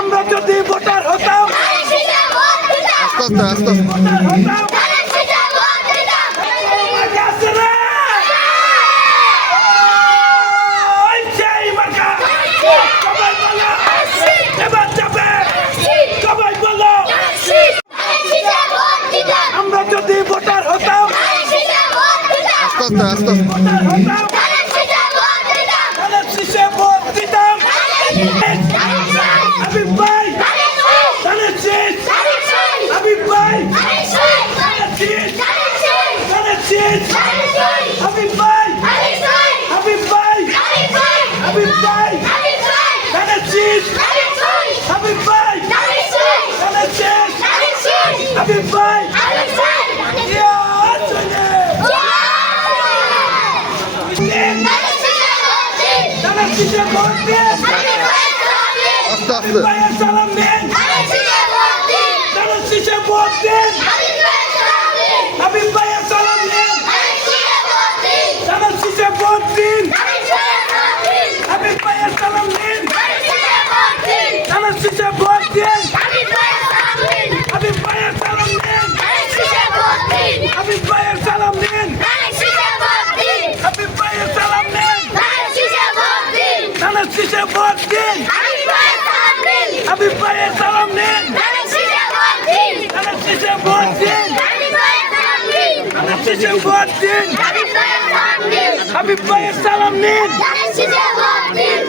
আমরা যদি ভোটার হতাম আস্তে আমরা যদি ভোটার হতাম আস্তে ভোট দিতাম আমি ভাই আমি ভাই আমি ভাই আমি ভাই আমি ভাই আমি ভাই আমি ভাই সালাম দেন ভোট দেন আমি ভাই সালাম দেন ভোট দিন আমি ভাই সালাম দেন ভোট দিন আমি ভাই সালাম দেন আমি ভাই সালাম দেন আমি ভাই সালাম দেন ভোট দিন আমি ভাই সালাম দেন ভোট দিন ভোট দিন আমি ভাই সালাম দেন